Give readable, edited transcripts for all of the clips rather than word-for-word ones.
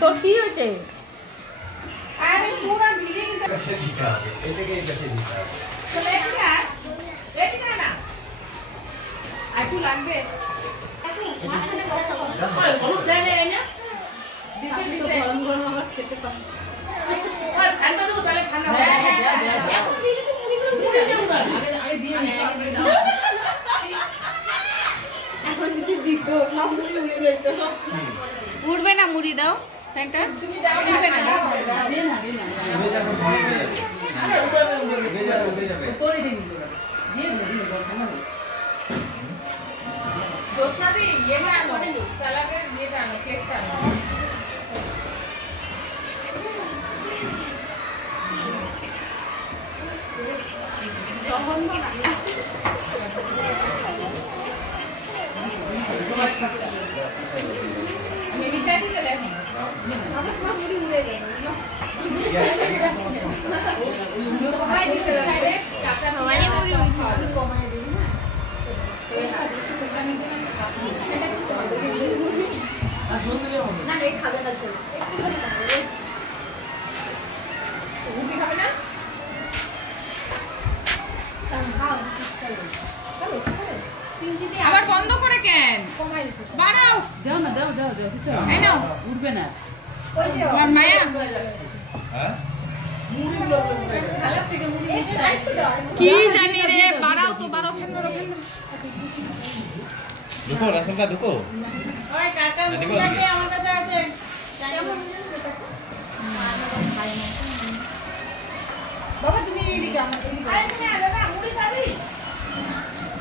তোর কি হয়েছে? আরে পুরো ভিজে গেছে। কাছে দিতে হবে, এটাকে কাছে দিতে হবে। চলে গেছে রেডি না না একটু লাগবে। হলুদ দেয় না দিতে দিতে গরম গরম আমার খেতে পারে। আর ঠান্ডা দেবো তাহলে ঠান্ডা হবে। এখন দিলে তো মুড়ি দেবো না। আগে দিয়ে নি এখন যদি দিত সব মুড়ি উড়ে যেত। উড়বে না মুড়ি দাও ফ্যানটা তুমি দাও না দে না উড়ে যাবে, উড়ে যাবে। করে দিন দিয়ে দিয়ে ঠান্ডা হবে। দোস্তা দি ये ना आनो सलाদের এটা আনো কেকটা আনো। আমি মিঠাই দিতে লাগি আমি তোমার মুড়ি উড়ে গেল কমাই দিতে লাগে কাঁচা কমাই মুড়ি উঠে কমাই দিই না এই সাথে সুগার নিতে না না রে খাবে না চলো একটুখানি খাবে রুটি খাবে না আবার বন্ধ করে কেন বাড়াও দাও না দাও দাও দাও এই নাও উঠবে না ওই যে আমার মায়া হ্যাঁ খালা থেকে মুড়ি নিতে কি জানি রে বাড়াও তো বাড়াও ফেন ধরো ফেন ঢুকো রাসনটা ঢুকো ওই কাকা মুড়ি লাগে আমার কাছে আছে বাবা তুমি এইদিকে আমার এইদিকে আরে তুমি আরে না মুড়ি খাবি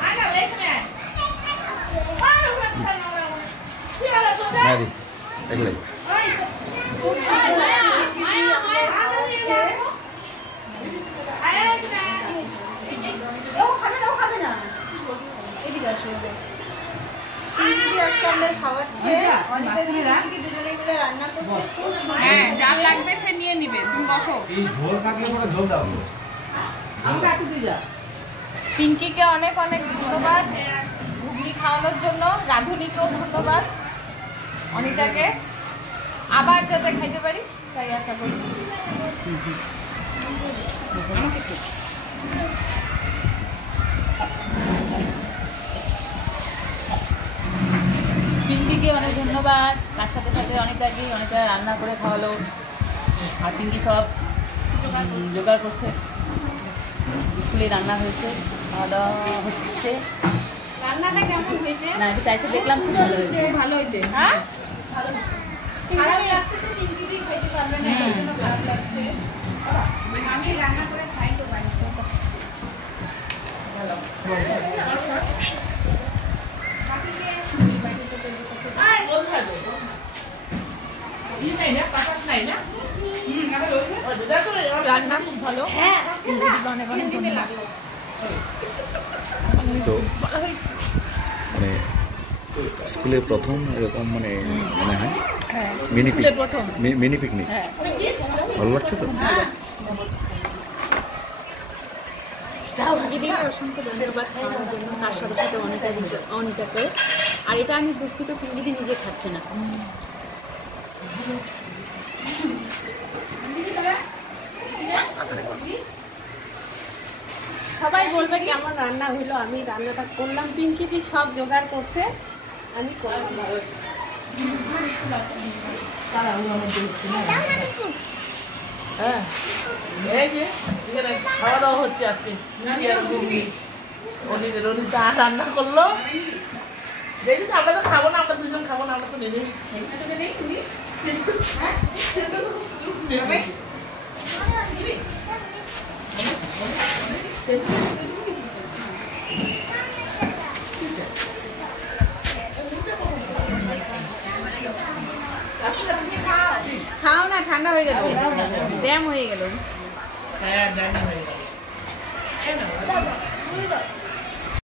আয় না এখানে কি হলো তোদের হ্যাঁ দি এগলাই হ্যাঁ যার লাগবে সে নিয়ে নিবে তুমি বসো এই ঝোল থাকলে পরে ঝোল দাও আমাকে একটু দিয়ে যা পিঙ্কিকে অনেক অনেক ধন্যবাদ ঘুগনি খাওয়ানোর জন্য রাধুনিকেও ধন্যবাদ অনিতাকে আবার যাতে খাইতে পারি তাই আশা করি পিঙ্কিকে অনেক ধন্যবাদ তার সাথে সাথে অনিতাকে অনিতা রান্না করে খাওয়ালো আর পিঙ্কি সব জোগাড় করছে স্কুলে রান্না হয়েছে খাওয়া দাওয়া হচ্ছে রান্নাটা কেমন হয়েছে না একটু চাইতে দেখলাম খুব ভালো হয়েছে ভালো হয়েছে হ্যাঁ খারাপ লাগতেছে পিঙ্কি দি খাইতে পারবে না এর জন্য খারাপ লাগছে আমি রান্না করে খাই তো বাড়িতে আয় বল খাবো এই না পাপাস নাই না আবার ওই ওটা তো রান্না খুব ভালো হ্যাঁ অনেক অনেক ধন্যবাদ তো মানে স্কুলে প্রথম এরকম মানে মনে হয় মিনি প্রথম মিনি পিকনিক হ্যাঁ ভালো লাগছে তো অসংখ্য ধন্যবাদ খাওয়ানোর জন্য তার সাথে সাথে অনিতাকে আর এটা আমি দুঃখিত পিঙ্কিদি নিজে খাচ্ছে না সবাই বলবে কেমন রান্না হইলো আমি রান্নাটা করলাম পিঙ্কিদি সব জোগাড় করছে আমি করলাম হ্যাঁ এই যে এখানে খাওয়া দাওয়া হচ্ছে আজকে রনিতা রান্না করলো দেখি তো আমরা তো খাবো না আমরা দুজন খাবো না আমরা তো নেই খাও না ঠান্ডা হয়ে গেল ড্যাম হয়ে গেল হ্যাঁ জানি হয়ে গেল